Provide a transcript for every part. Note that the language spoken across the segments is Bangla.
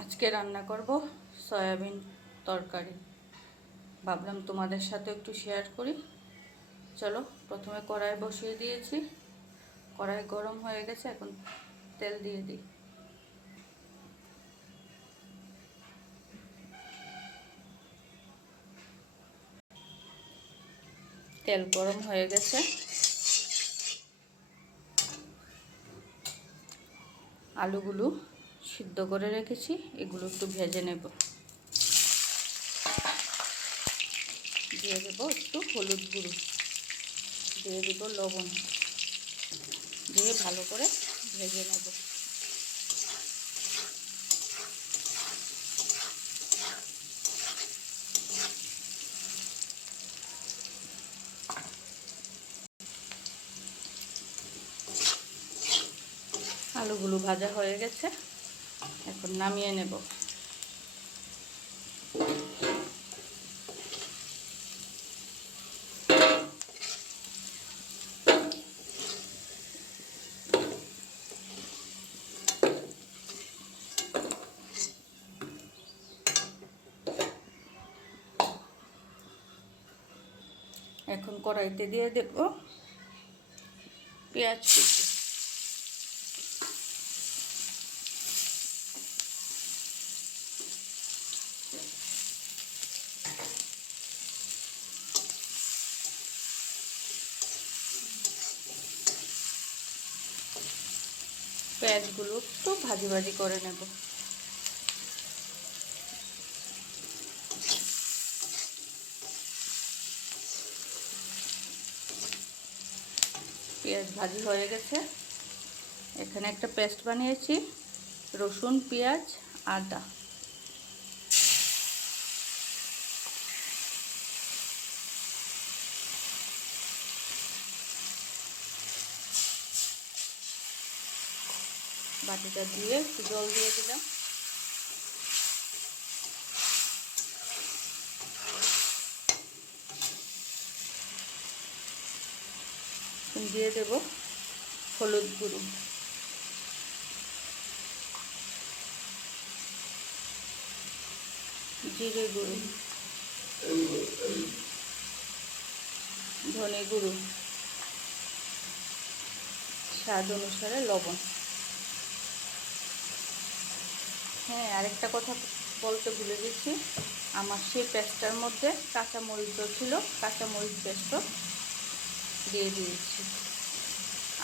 আজকে রান্না করব সয়াবিন তরকারি। ভাবলাম তোমাদের সাথে একটু শেয়ার করি। চলো, প্রথমে কড়াই বসিয়ে দিয়েছি। কড়াই গরম হয়ে গেছে, এখন তেল দিয়ে দিই। তেল গরম হয়ে গেছে, আলুগুলো সিদ্ধ করে রেখেছি, এগুলো একটু ভেজে নেব। দিয়ে দেবো একটু হলুদ গুঁড়ো, দিয়ে দেবো লবণ, দিয়ে ভালো করে ভেজে নেব। আলুগুলো ভাজা হয়ে গেছে, এখন নামিয়ে নেব। এখন কড়াইতে দিয়ে দেব পেঁয়াজ কুচি। পেঁয়াজগুলো একটু ভাজি ভাজি করে নেব। পেঁয়াজ ভাজি হয়ে গেছে, এখানে একটা পেস্ট বানিয়েছি, রসুন, পেঁয়াজ, আদা। বাটিটা দিয়ে একটু জল দিয়ে দিলাম। দিয়ে দেব হলুদ গুঁড়ো, জিরে গুঁড়ো, ধনে গুঁড়ো, স্বাদ অনুসারে লবণ। হ্যাঁ, আরেকটা কথা বলতে ভুলে গেছি, আমার সেই পেস্টটার মধ্যে কাঁচামরিচও ছিল, কাঁচামরিচ পেস্টও দিয়ে দিয়েছি।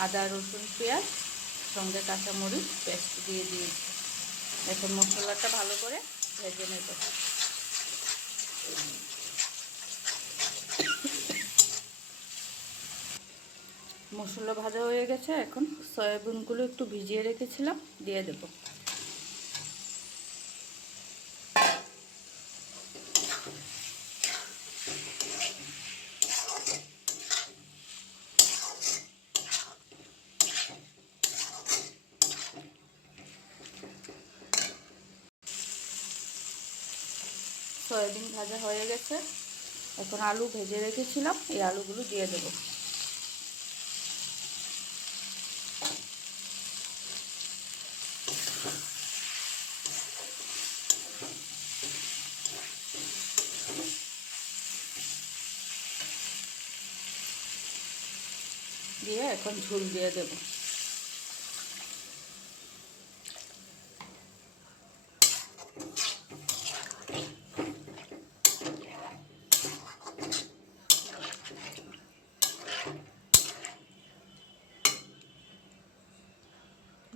আদা, রসুন, পেঁয়াজ সঙ্গে কাঁচামরিচ পেস্ট দিয়ে দিয়েছি। এখন মশলাটা ভালো করে ভেজে নেব। মশলা ভাজা হয়ে গেছে, এখন সয়াবিনগুলো একটু ভিজিয়ে রেখেছিলাম দিয়ে দেব। সয়াবিন ভাজা হয়ে গেছে, এখন আলু ভেজে রেখেছিলাম, এই আলুগুলো দিয়ে দেব। দিয়ে এখন ঝোল দিয়ে দেব।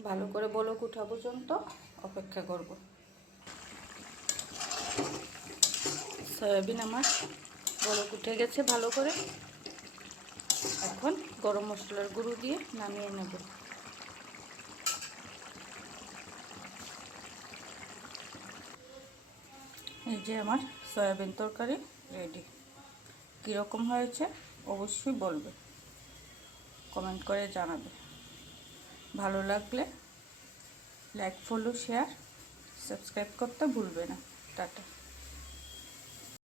ভালো করে বলক ওঠা পর্যন্ত অপেক্ষা করব। সয়াবিন আমার বলক উঠে গেছে ভালো করে, এখন গরম মশলার গুঁড়ো দিয়ে নামিয়ে নেব। এই যে আমার সয়াবিন তরকারি রেডি। কীরকম হয়েছে অবশ্যই বলবে, কমেন্ট করে জানাবে। ভালো লাগলে লাইক, ফলো, শেয়ার, সাবস্ক্রাইব করতে ভুলবে না। টাটা।